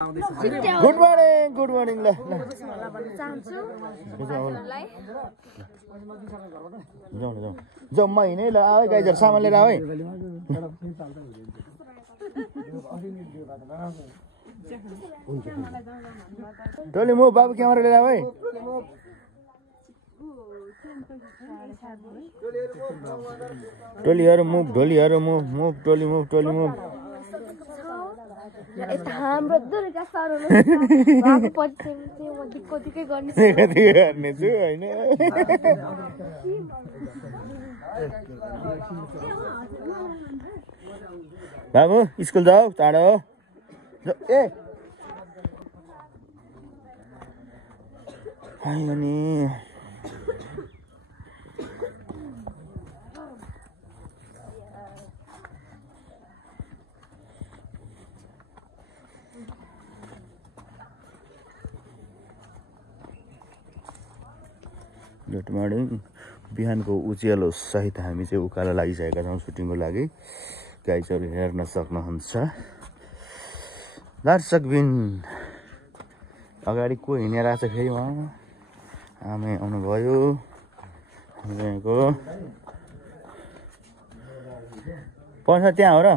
good morning ल जाऊ म हिँडै ल आऊ गाइजहरु सामान लिएर आऊ है टोली म बाबु क्यामेरा लिएर आऊ है टोलीहरु मुभ ढोलीहरु मुभ टोली मुभ यता हाम्रो दुर्गा सर हुनुहुन्छ पछि चाहिँ म दिक्कै गर्ने छु हैन बाबु स्कुल जाऊ टाढो ए अनि गुड मर्निङ बिहानको उज्यालो सहित हामी चाहिँ उकालो लागिसकेका छौँ सुटिङको लागि गाइजहरु हेर्न सक्नुहुन्छ दर्शकबिन अगाडि को हिँडेर आछ फेरि आमै आउनुभयो हामीको पर्छ त्यहाँ हो र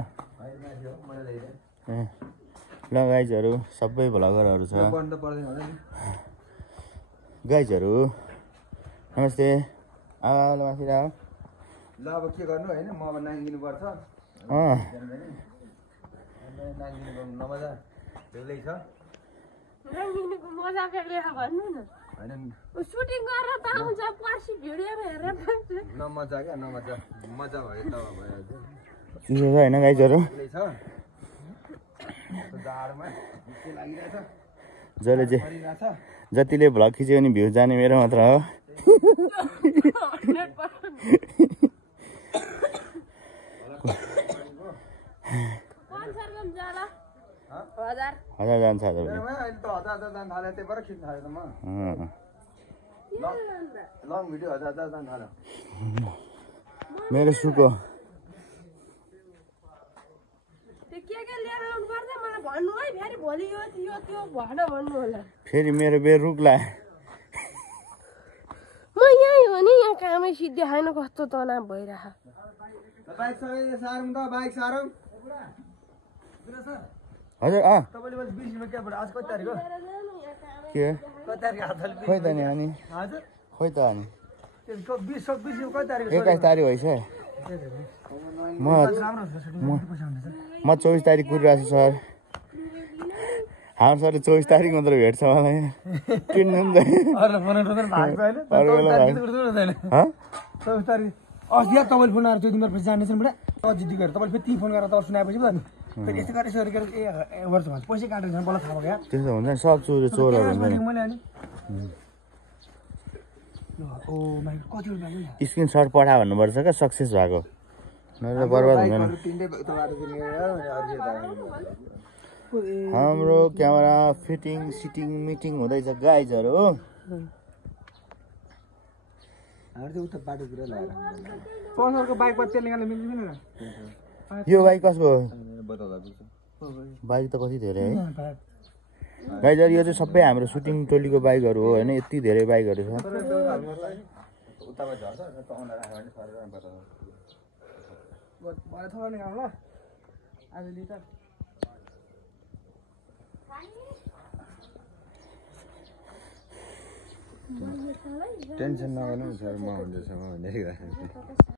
ल गाइजहरु सबै भ्लगरहरु छ गाइजहरु नमस्ते ल माथि आऊ ल अब के गर्नु हैन म अब नाङ्गिनु पर्छ नाङ्गिनु नमजा बेलै छ नाङ्गिनुको मजा बेग्लै भन्नु न हैन सुटिङ गरेर त आउँछ पर्सि भिडियो हेरेर नमजा क्या नमजा मजा भयो त भयो के हैन गाइजहरु बेलै छ जाडमा के लागिरहेछ जले चाहिँ जतिले भ्लग खिच्यो भने भ्यू जाने मेरो मात्र हो हजार जान्छ लङ भिडियो हजार जान थाल्यो मेरो सुको फेरि मेरो बेर रुक्ला म यही हो नि यहाँ कामै सिद्धि छैन कस्तो तनाव भइरह बाइक सारौँ त बाइक सारौँ हजुर तपाईँले मैले 20 मिनेट क्याबाट आज कति तारिक हो के कति तारिक हातले खोइ त नि अनि हजुर खोइ त अनि 20 कति तारिक 21 तारिक भइछ म 24 तारिक कुरिरहेको छु सर हाम्रो सरले 24 तारिक मात्र भेट्छ मलाई किन्नु नि अस्ति तपाईँले फोन आएर त्यो दिन पछि जानेछन् बुढा जिद्दी गरेर तपाईँले फेरि ती फोन गरेर तपाईँ सुनाएपछि पो नि फेरि यस्तो गरेर यसरी गरेर ए वर्ष भन्छ पैसा काटेको छ मलाई थाहा भयो क्या त्यसो हुन्छ नि सब चोरहरू हुन्छ नि मैले अनि ओ माइ कति रुपैयाँ स्क्रिनसट पठा भन्नुपर्छ क्या सक्सेस भएको नत्र बर्बाद हुँदैन हाम्रो क्यामेरा फिटिङ सिटिङ मिटिङ हुँदैछ गाइजहरु पल्सरको बाइकमा तेल निकाल्न मिल्दैन यो बाइक कसको बाइक त कति धेरै है गाइजहरु यो चाहिँ सबै हाम्रो सुटिङ टोलीको बाइकहरु हो हैन यति धेरै बाइकहरु छ टेन्सन नगर्नु सर म हुँदैछ म भन्दै